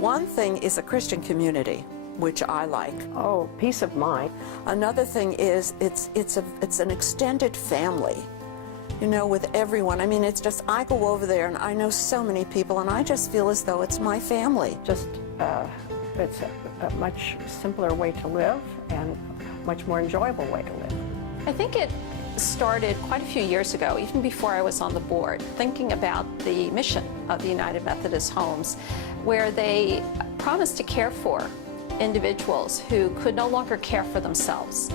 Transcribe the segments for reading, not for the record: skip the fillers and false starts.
One thing is a Christian community, which I like. Oh, peace of mind. Another thing is it's an extended family, you know, with everyone. I mean, it's just, I go over there and I know so many people and I just feel as though it's my family. Just, it's a much simpler way to live and much more enjoyable way to live. I think it started quite a few years ago, even before I was on the board, thinking about the mission of the United Methodist Homes, where they promised to care for individuals who could no longer care for themselves.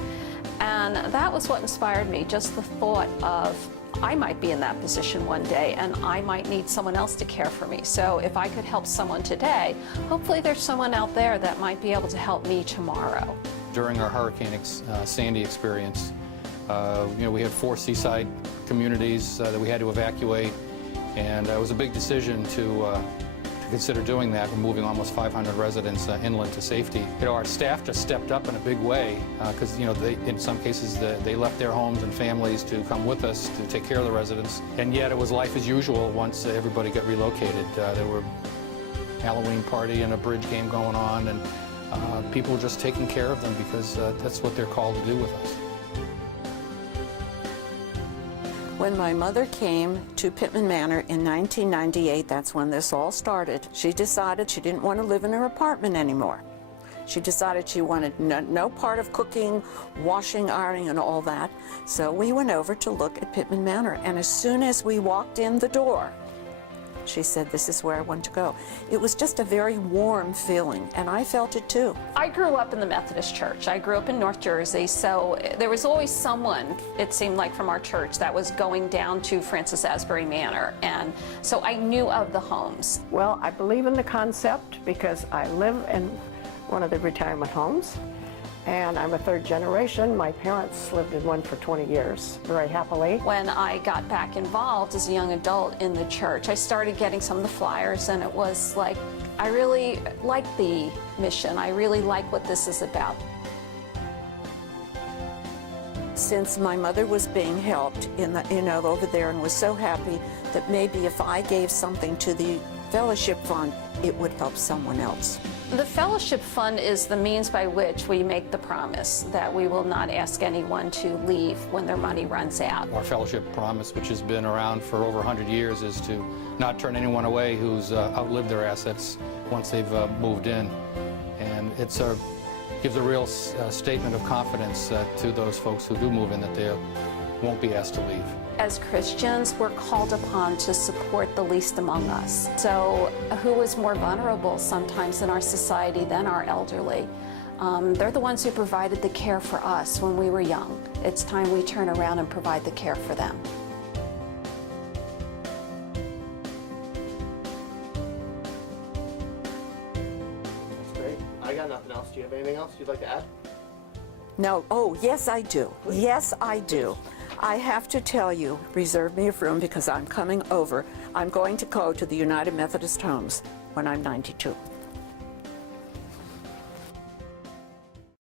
And that was what inspired me, just the thought of I might be in that position one day and I might need someone else to care for me. So if I could help someone today, hopefully there's someone out there that might be able to help me tomorrow. During our Hurricane Sandy experience, you know, we had 4 seaside communities that we had to evacuate, and it was a big decision to consider doing that. We're moving almost 500 residents inland to safety. You know, our staff just stepped up in a big way because, you know, in some cases they left their homes and families to come with us to take care of the residents. And yet it was life as usual once everybody got relocated. There were a Halloween party and a bridge game going on, and people were just taking care of them because that's what they're called to do with us. When my mother came to Pittman Manor in 1998, that's when this all started, she decided she didn't want to live in her apartment anymore. She decided she wanted no part of cooking, washing, ironing, and all that. So we went over to look at Pittman Manor, and as soon as we walked in the door, she said, this is where I want to go. It was just a very warm feeling, and I felt it too. I grew up in the Methodist Church. I grew up in North Jersey, so there was always someone, it seemed like, from our church that was going down to Francis Asbury Manor, and so I knew of the homes. Well, I believe in the concept because I live in one of the retirement homes, and I'm a 3rd generation. My parents lived in one for 20 years, very happily. When I got back involved as a young adult in the church, I started getting some of the flyers, and it was like, I really like the mission. I really like what this is about. Since my mother was being helped in the, you know, over there, and was so happy that maybe if I gave something to the fellowship fund, it would help someone else. The fellowship fund is the means by which we make the promise that we will not ask anyone to leave when their money runs out. Our fellowship promise, which has been around for over 100 years, is to not turn anyone away who's outlived their assets once they've moved in. And it's gives a real statement of confidence to those folks who do move in that they won't be asked to leave. As Christians, we're called upon to support the least among us. So who is more vulnerable sometimes in our society than our elderly? They're the ones who provided the care for us when we were young. It's time we turn around and provide the care for them. That's great. I got nothing else. Do you have anything else you'd like to add? No, oh, yes I do. Yes I do. I have to tell you, reserve me a room because I'm coming over. I'm going to go to the United Methodist Homes when I'm 92.